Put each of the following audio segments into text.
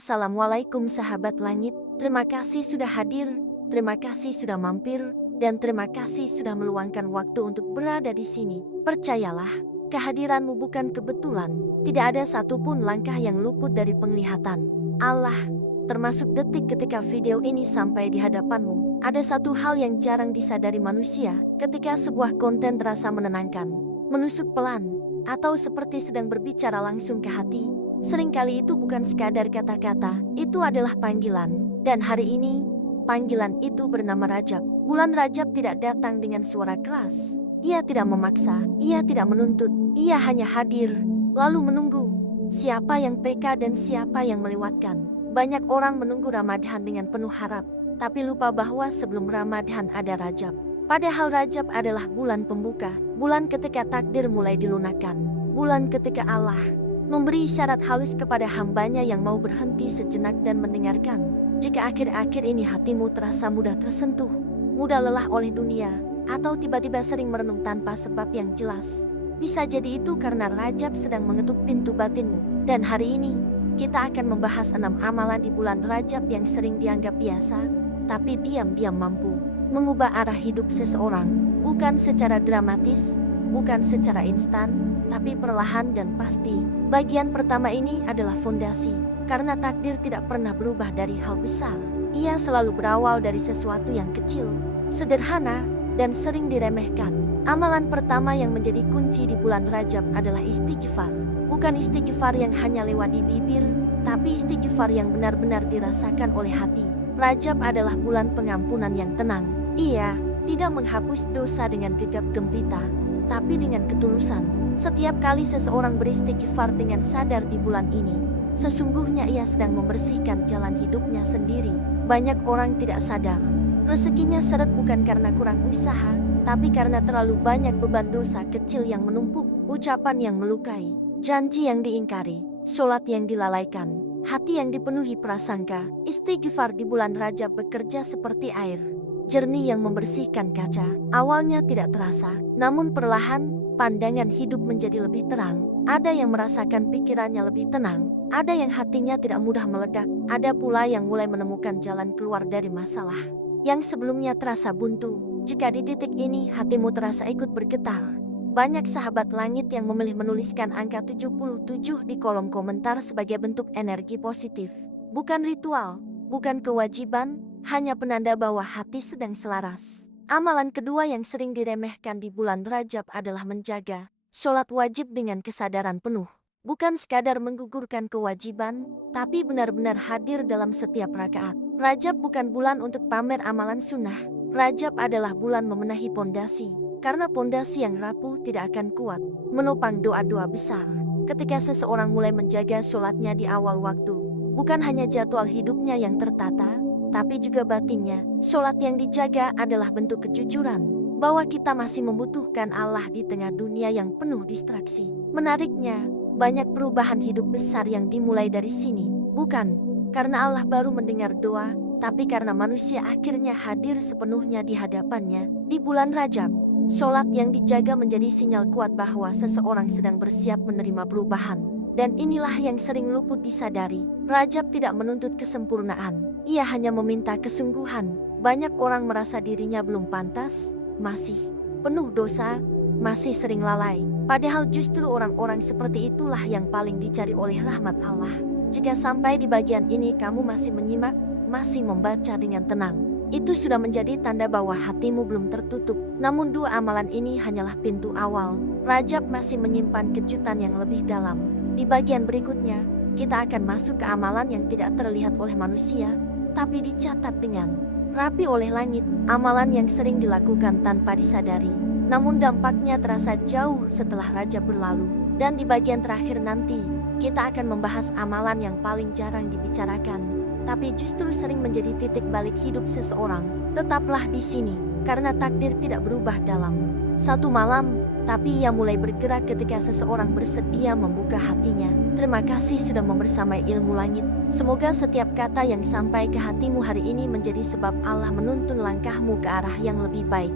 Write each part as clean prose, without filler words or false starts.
Assalamualaikum sahabat langit, terima kasih sudah hadir, terima kasih sudah mampir, dan terima kasih sudah meluangkan waktu untuk berada di sini. Percayalah, kehadiranmu bukan kebetulan, tidak ada satupun langkah yang luput dari penglihatan Allah. Termasuk detik ketika video ini sampai di hadapanmu. Ada satu hal yang jarang disadari manusia, ketika sebuah konten terasa menenangkan, menusuk pelan, atau seperti sedang berbicara langsung ke hati. Seringkali itu bukan sekadar kata-kata, itu adalah panggilan. Dan hari ini, panggilan itu bernama Rajab. Bulan Rajab tidak datang dengan suara keras. Ia tidak memaksa, ia tidak menuntut, ia hanya hadir, lalu menunggu. Siapa yang peka dan siapa yang melewatkan. Banyak orang menunggu Ramadan dengan penuh harap, tapi lupa bahwa sebelum Ramadan ada Rajab. Padahal Rajab adalah bulan pembuka, bulan ketika takdir mulai dilunakkan, bulan ketika Allah memberi syarat halus kepada hambanya yang mau berhenti sejenak dan mendengarkan. Jika akhir-akhir ini hatimu terasa mudah tersentuh, mudah lelah oleh dunia, atau tiba-tiba sering merenung tanpa sebab yang jelas, bisa jadi itu karena Rajab sedang mengetuk pintu batinmu. Dan hari ini, kita akan membahas 6 amalan di bulan Rajab yang sering dianggap biasa, tapi diam-diam mampu mengubah arah hidup seseorang, bukan secara dramatis, bukan secara instan, tapi perlahan dan pasti. Bagian pertama ini adalah fondasi, karena takdir tidak pernah berubah dari hal besar. Ia selalu berawal dari sesuatu yang kecil, sederhana, dan sering diremehkan. Amalan pertama yang menjadi kunci di bulan Rajab adalah istighfar. Bukan istighfar yang hanya lewat di bibir, tapi istighfar yang benar-benar dirasakan oleh hati. Rajab adalah bulan pengampunan yang tenang. Ia tidak menghapus dosa dengan gegap gempita, tapi dengan ketulusan. Setiap kali seseorang beristighfar dengan sadar di bulan ini, sesungguhnya ia sedang membersihkan jalan hidupnya sendiri. Banyak orang tidak sadar, rezekinya seret bukan karena kurang usaha, tapi karena terlalu banyak beban dosa kecil yang menumpuk, ucapan yang melukai, janji yang diingkari, sholat yang dilalaikan, hati yang dipenuhi prasangka. Istighfar di bulan Rajab bekerja seperti air jernih yang membersihkan kaca. Awalnya tidak terasa, namun perlahan pandangan hidup menjadi lebih terang. Ada yang merasakan pikirannya lebih tenang, ada yang hatinya tidak mudah meledak, ada pula yang mulai menemukan jalan keluar dari masalah yang sebelumnya terasa buntu. Jika di titik ini hatimu terasa ikut bergetar, banyak sahabat langit yang memilih menuliskan angka 77 di kolom komentar sebagai bentuk energi positif. Bukan ritual, bukan kewajiban, hanya penanda bahwa hati sedang selaras. Amalan kedua yang sering diremehkan di bulan Rajab adalah menjaga sholat wajib dengan kesadaran penuh. Bukan sekadar menggugurkan kewajiban, tapi benar-benar hadir dalam setiap rakaat. Rajab bukan bulan untuk pamer amalan sunnah. Rajab adalah bulan memenahi pondasi, karena pondasi yang rapuh tidak akan kuat menopang doa-doa besar. Ketika seseorang mulai menjaga sholatnya di awal waktu, bukan hanya jadwal hidupnya yang tertata, tapi juga batinnya. Sholat yang dijaga adalah bentuk kejujuran bahwa kita masih membutuhkan Allah di tengah dunia yang penuh distraksi. Menariknya, banyak perubahan hidup besar yang dimulai dari sini, bukan karena Allah baru mendengar doa, tapi karena manusia akhirnya hadir sepenuhnya di hadapannya. Di bulan Rajab, sholat yang dijaga menjadi sinyal kuat bahwa seseorang sedang bersiap menerima perubahan. Dan inilah yang sering luput disadari. Rajab tidak menuntut kesempurnaan, ia hanya meminta kesungguhan. Banyak orang merasa dirinya belum pantas, masih penuh dosa, masih sering lalai. Padahal justru orang-orang seperti itulah yang paling dicari oleh rahmat Allah. Jika sampai di bagian ini kamu masih menyimak, masih membaca dengan tenang, itu sudah menjadi tanda bahwa hatimu belum tertutup. Namun 2 amalan ini hanyalah pintu awal. Rajab masih menyimpan kejutan yang lebih dalam. Di bagian berikutnya, kita akan masuk ke amalan yang tidak terlihat oleh manusia, tapi dicatat dengan rapi oleh langit. Amalan yang sering dilakukan tanpa disadari, namun dampaknya terasa jauh setelah Rajab berlalu. Dan di bagian terakhir nanti, kita akan membahas amalan yang paling jarang dibicarakan, tapi justru sering menjadi titik balik hidup seseorang. Tetaplah di sini, karena takdir tidak berubah dalam satu malam, tapi ia mulai bergerak ketika seseorang bersedia membuka hatinya. Terima kasih sudah membersamai ilmu langit. Semoga setiap kata yang sampai ke hatimu hari ini menjadi sebab Allah menuntun langkahmu ke arah yang lebih baik.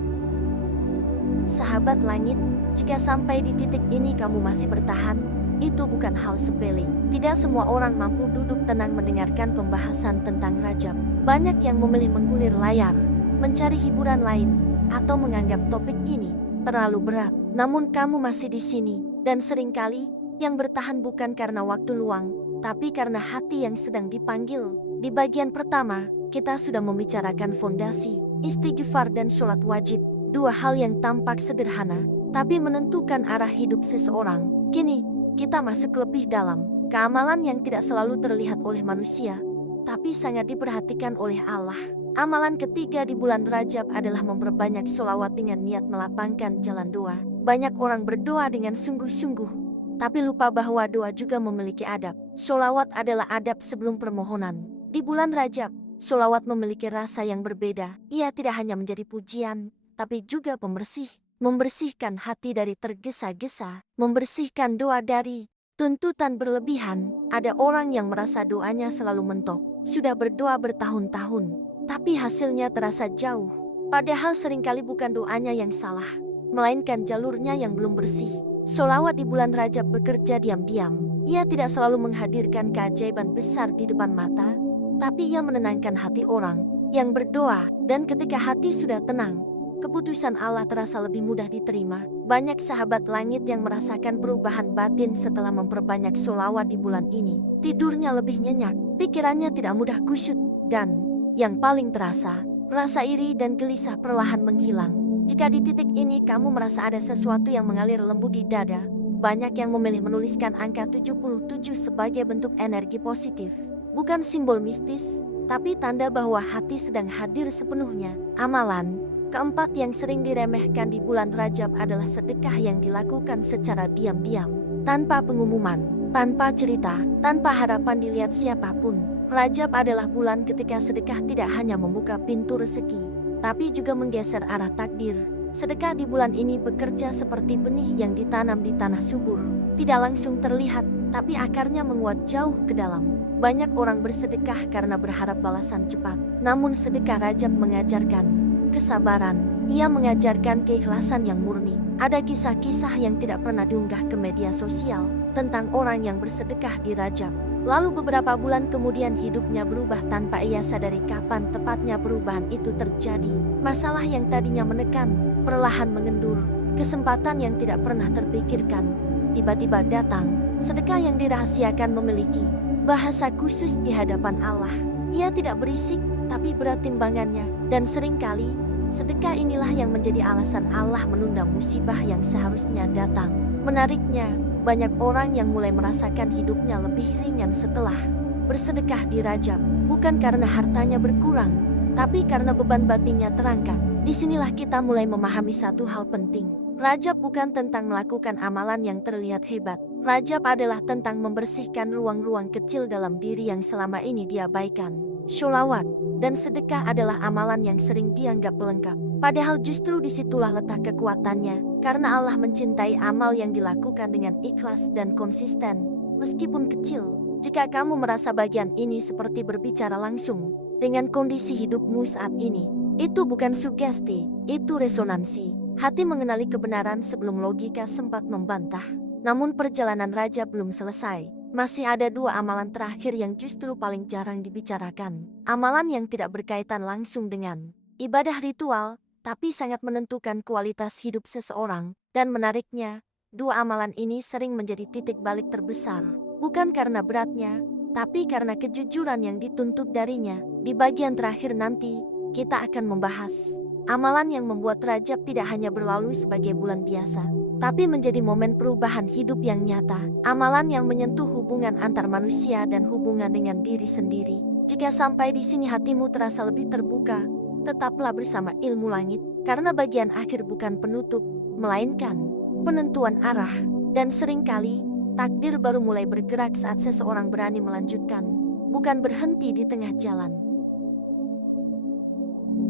Sahabat langit, jika sampai di titik ini kamu masih bertahan, itu bukan hal sepele. Tidak semua orang mampu duduk tenang mendengarkan pembahasan tentang Rajab. Banyak yang memilih menggulir layar, mencari hiburan lain, atau menganggap topik ini terlalu berat. Namun kamu masih di sini, dan seringkali yang bertahan bukan karena waktu luang, tapi karena hati yang sedang dipanggil. Di bagian pertama, kita sudah membicarakan fondasi, istighfar dan sholat wajib. Dua hal yang tampak sederhana, tapi menentukan arah hidup seseorang. Kini, kita masuk lebih dalam, keamalan yang tidak selalu terlihat oleh manusia, tapi sangat diperhatikan oleh Allah. Amalan ketiga di bulan Rajab adalah memperbanyak sholawat dengan niat melapangkan jalan doa. Banyak orang berdoa dengan sungguh-sungguh, tapi lupa bahwa doa juga memiliki adab. Sholawat adalah adab sebelum permohonan. Di bulan Rajab, sholawat memiliki rasa yang berbeda. Ia tidak hanya menjadi pujian, tapi juga pembersih. Membersihkan hati dari tergesa-gesa, membersihkan doa dari tuntutan berlebihan. Ada orang yang merasa doanya selalu mentok, sudah berdoa bertahun-tahun, tapi hasilnya terasa jauh. Padahal seringkali bukan doanya yang salah, melainkan jalurnya yang belum bersih. Sholawat di bulan Rajab bekerja diam-diam. Ia tidak selalu menghadirkan keajaiban besar di depan mata, tapi ia menenangkan hati orang yang berdoa. Dan ketika hati sudah tenang, keputusan Allah terasa lebih mudah diterima. Banyak sahabat langit yang merasakan perubahan batin setelah memperbanyak sholawat di bulan ini. Tidurnya lebih nyenyak, pikirannya tidak mudah kusyuk, dan yang paling terasa, rasa iri dan gelisah perlahan menghilang. Jika di titik ini kamu merasa ada sesuatu yang mengalir lembut di dada, banyak yang memilih menuliskan angka 77 sebagai bentuk energi positif. Bukan simbol mistis, tapi tanda bahwa hati sedang hadir sepenuhnya. Amalan keempat yang sering diremehkan di bulan Rajab adalah sedekah yang dilakukan secara diam-diam, tanpa pengumuman, tanpa cerita, tanpa harapan dilihat siapapun. Rajab adalah bulan ketika sedekah tidak hanya membuka pintu rezeki, tapi juga menggeser arah takdir. Sedekah di bulan ini bekerja seperti benih yang ditanam di tanah subur. Tidak langsung terlihat, tapi akarnya menguat jauh ke dalam. Banyak orang bersedekah karena berharap balasan cepat. Namun sedekah Rajab mengajarkan kesabaran. Ia mengajarkan keikhlasan yang murni. Ada kisah-kisah yang tidak pernah diunggah ke media sosial tentang orang yang bersedekah di Rajab. Lalu beberapa bulan kemudian hidupnya berubah tanpa ia sadari kapan tepatnya perubahan itu terjadi. Masalah yang tadinya menekan, perlahan mengendur. Kesempatan yang tidak pernah terpikirkan, tiba-tiba datang. Sedekah yang dirahasiakan memiliki bahasa khusus di hadapan Allah. Ia tidak berisik, tapi berat timbangannya. Dan seringkali, sedekah inilah yang menjadi alasan Allah menunda musibah yang seharusnya datang. Menariknya, banyak orang yang mulai merasakan hidupnya lebih ringan setelah bersedekah di Rajab. Bukan karena hartanya berkurang, tapi karena beban batinnya terangkat. Disinilah kita mulai memahami satu hal penting. Rajab bukan tentang melakukan amalan yang terlihat hebat. Rajab adalah tentang membersihkan ruang-ruang kecil dalam diri yang selama ini diabaikan. Sholawat dan sedekah adalah amalan yang sering dianggap pelengkap. Padahal justru disitulah letak kekuatannya. Karena Allah mencintai amal yang dilakukan dengan ikhlas dan konsisten, meskipun kecil. Jika kamu merasa bagian ini seperti berbicara langsung dengan kondisi hidupmu saat ini, itu bukan sugesti, itu resonansi. Hati mengenali kebenaran sebelum logika sempat membantah. Namun perjalanan Rajab belum selesai. Masih ada dua amalan terakhir yang justru paling jarang dibicarakan. Amalan yang tidak berkaitan langsung dengan ibadah ritual, tapi sangat menentukan kualitas hidup seseorang. Dan menariknya, dua amalan ini sering menjadi titik balik terbesar. Bukan karena beratnya, tapi karena kejujuran yang dituntut darinya. Di bagian terakhir nanti, kita akan membahas amalan yang membuat Rajab tidak hanya berlalu sebagai bulan biasa, tapi menjadi momen perubahan hidup yang nyata. Amalan yang menyentuh hubungan antar manusia dan hubungan dengan diri sendiri. Jika sampai di sini hatimu terasa lebih terbuka, tetaplah bersama Ilmu Langit, karena bagian akhir bukan penutup, melainkan penentuan arah. Dan seringkali, takdir baru mulai bergerak saat seseorang berani melanjutkan, bukan berhenti di tengah jalan.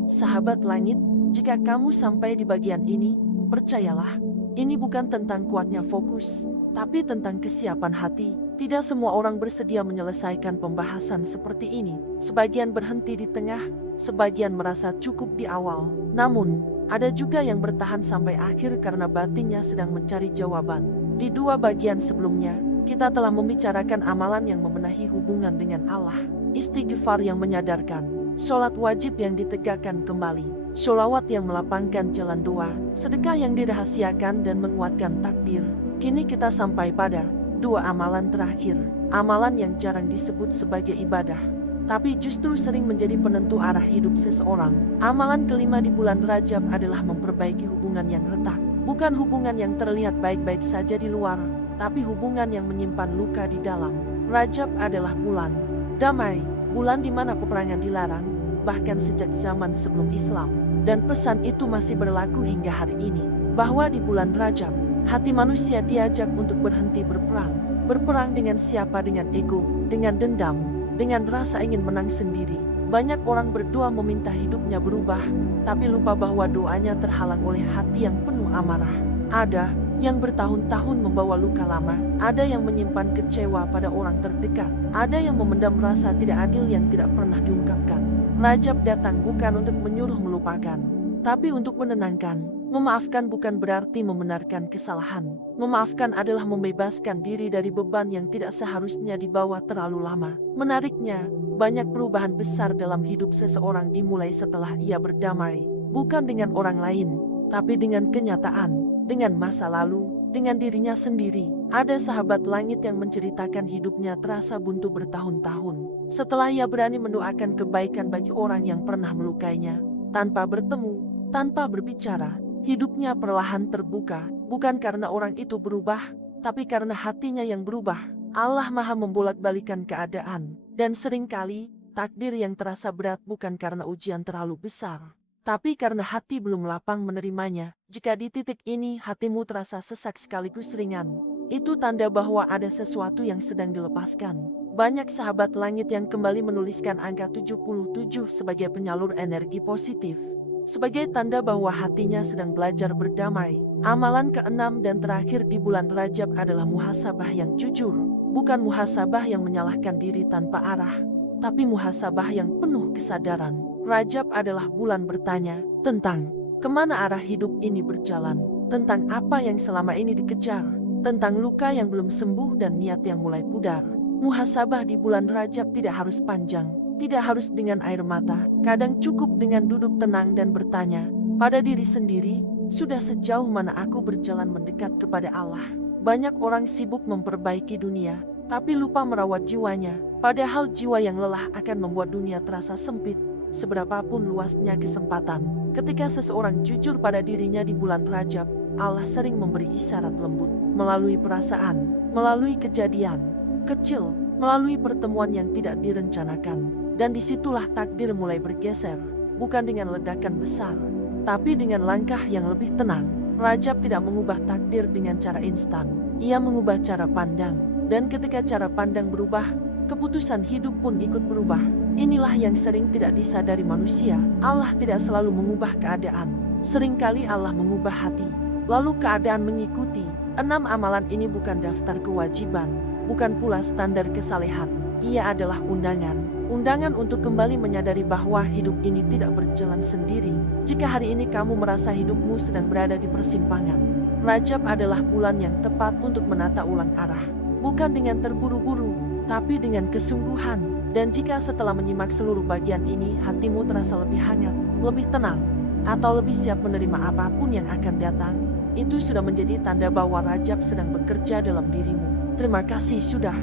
Sahabat langit, jika kamu sampai di bagian ini, percayalah, ini bukan tentang kuatnya fokus, tapi tentang kesiapan hati. Tidak semua orang bersedia menyelesaikan pembahasan seperti ini. Sebagian berhenti di tengah, sebagian merasa cukup di awal. Namun, ada juga yang bertahan sampai akhir karena batinnya sedang mencari jawaban. Di dua bagian sebelumnya, kita telah membicarakan amalan yang membenahi hubungan dengan Allah, istighfar yang menyadarkan, sholat wajib yang ditegakkan kembali, sholawat yang melapangkan jalan doa, sedekah yang dirahasiakan dan menguatkan takdir. Kini kita sampai pada dua amalan terakhir, amalan yang jarang disebut sebagai ibadah, tapi justru sering menjadi penentu arah hidup seseorang. Amalan kelima di bulan Rajab adalah memperbaiki hubungan yang retak. Bukan hubungan yang terlihat baik-baik saja di luar, tapi hubungan yang menyimpan luka di dalam. Rajab adalah bulan damai, bulan di mana peperangan dilarang, bahkan sejak zaman sebelum Islam. Dan pesan itu masih berlaku hingga hari ini, bahwa di bulan Rajab, hati manusia diajak untuk berhenti berperang. Berperang dengan siapa? Dengan ego, dengan dendam, dengan rasa ingin menang sendiri. Banyak orang berdoa meminta hidupnya berubah, tapi lupa bahwa doanya terhalang oleh hati yang penuh amarah. Ada yang bertahun-tahun membawa luka lama, ada yang menyimpan kecewa pada orang terdekat, ada yang memendam rasa tidak adil yang tidak pernah diungkapkan. Rajab datang bukan untuk menyuruh melupakan, tapi untuk menenangkan. Memaafkan bukan berarti membenarkan kesalahan. Memaafkan adalah membebaskan diri dari beban yang tidak seharusnya dibawa terlalu lama. Menariknya, banyak perubahan besar dalam hidup seseorang dimulai setelah ia berdamai, bukan dengan orang lain, tapi dengan kenyataan, dengan masa lalu, dengan dirinya sendiri. Ada sahabat langit yang menceritakan hidupnya terasa buntu bertahun-tahun. Setelah ia berani mendoakan kebaikan bagi orang yang pernah melukainya, tanpa bertemu, tanpa berbicara, hidupnya perlahan terbuka, bukan karena orang itu berubah, tapi karena hatinya yang berubah. Allah Maha membolak-balikan keadaan, dan seringkali takdir yang terasa berat bukan karena ujian terlalu besar, tapi karena hati belum lapang menerimanya. Jika di titik ini hatimu terasa sesak sekaligus ringan, itu tanda bahwa ada sesuatu yang sedang dilepaskan. Banyak sahabat langit yang kembali menuliskan angka 77 sebagai penyalur energi positif, sebagai tanda bahwa hatinya sedang belajar berdamai. Amalan keenam dan terakhir di bulan Rajab adalah muhasabah yang jujur. Bukan muhasabah yang menyalahkan diri tanpa arah, tapi muhasabah yang penuh kesadaran. Rajab adalah bulan bertanya tentang kemana arah hidup ini berjalan, tentang apa yang selama ini dikejar, tentang luka yang belum sembuh dan niat yang mulai pudar. Muhasabah di bulan Rajab tidak harus panjang, tidak harus dengan air mata, kadang cukup dengan duduk tenang dan bertanya pada diri sendiri, sudah sejauh mana aku berjalan mendekat kepada Allah. Banyak orang sibuk memperbaiki dunia, tapi lupa merawat jiwanya, padahal jiwa yang lelah akan membuat dunia terasa sempit, seberapapun luasnya kesempatan. Ketika seseorang jujur pada dirinya di bulan Rajab, Allah sering memberi isyarat lembut, melalui perasaan, melalui kejadian kecil, melalui pertemuan yang tidak direncanakan. Dan disitulah takdir mulai bergeser, bukan dengan ledakan besar, tapi dengan langkah yang lebih tenang. Rajab tidak mengubah takdir dengan cara instan, ia mengubah cara pandang. Dan ketika cara pandang berubah, keputusan hidup pun ikut berubah. Inilah yang sering tidak disadari manusia. Allah tidak selalu mengubah keadaan. Seringkali Allah mengubah hati, lalu keadaan mengikuti. 6 amalan ini bukan daftar kewajiban, bukan pula standar kesalehan. Ia adalah undangan untuk kembali menyadari bahwa hidup ini tidak berjalan sendiri. Jika hari ini kamu merasa hidupmu sedang berada di persimpangan, Rajab adalah bulan yang tepat untuk menata ulang arah. Bukan dengan terburu-buru, tapi dengan kesungguhan. Dan jika setelah menyimak seluruh bagian ini hatimu terasa lebih hangat, lebih tenang, atau lebih siap menerima apapun yang akan datang, itu sudah menjadi tanda bahwa Rajab sedang bekerja dalam dirimu. Terima kasih sudah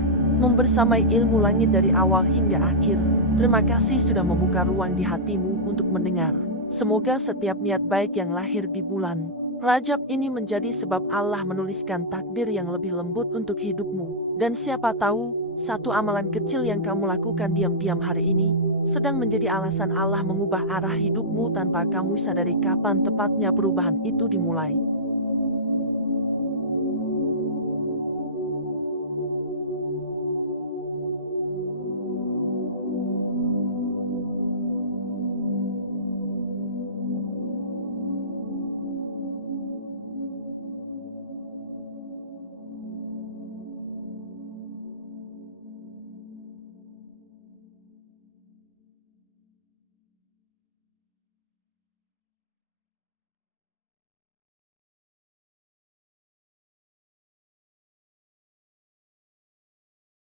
membersamai ilmu langit dari awal hingga akhir. Terima kasih sudah membuka ruang di hatimu untuk mendengar. Semoga setiap niat baik yang lahir di bulan Rajab ini menjadi sebab Allah menuliskan takdir yang lebih lembut untuk hidupmu. Dan siapa tahu, satu amalan kecil yang kamu lakukan diam-diam hari ini sedang menjadi alasan Allah mengubah arah hidupmu tanpa kamu sadari kapan tepatnya perubahan itu dimulai.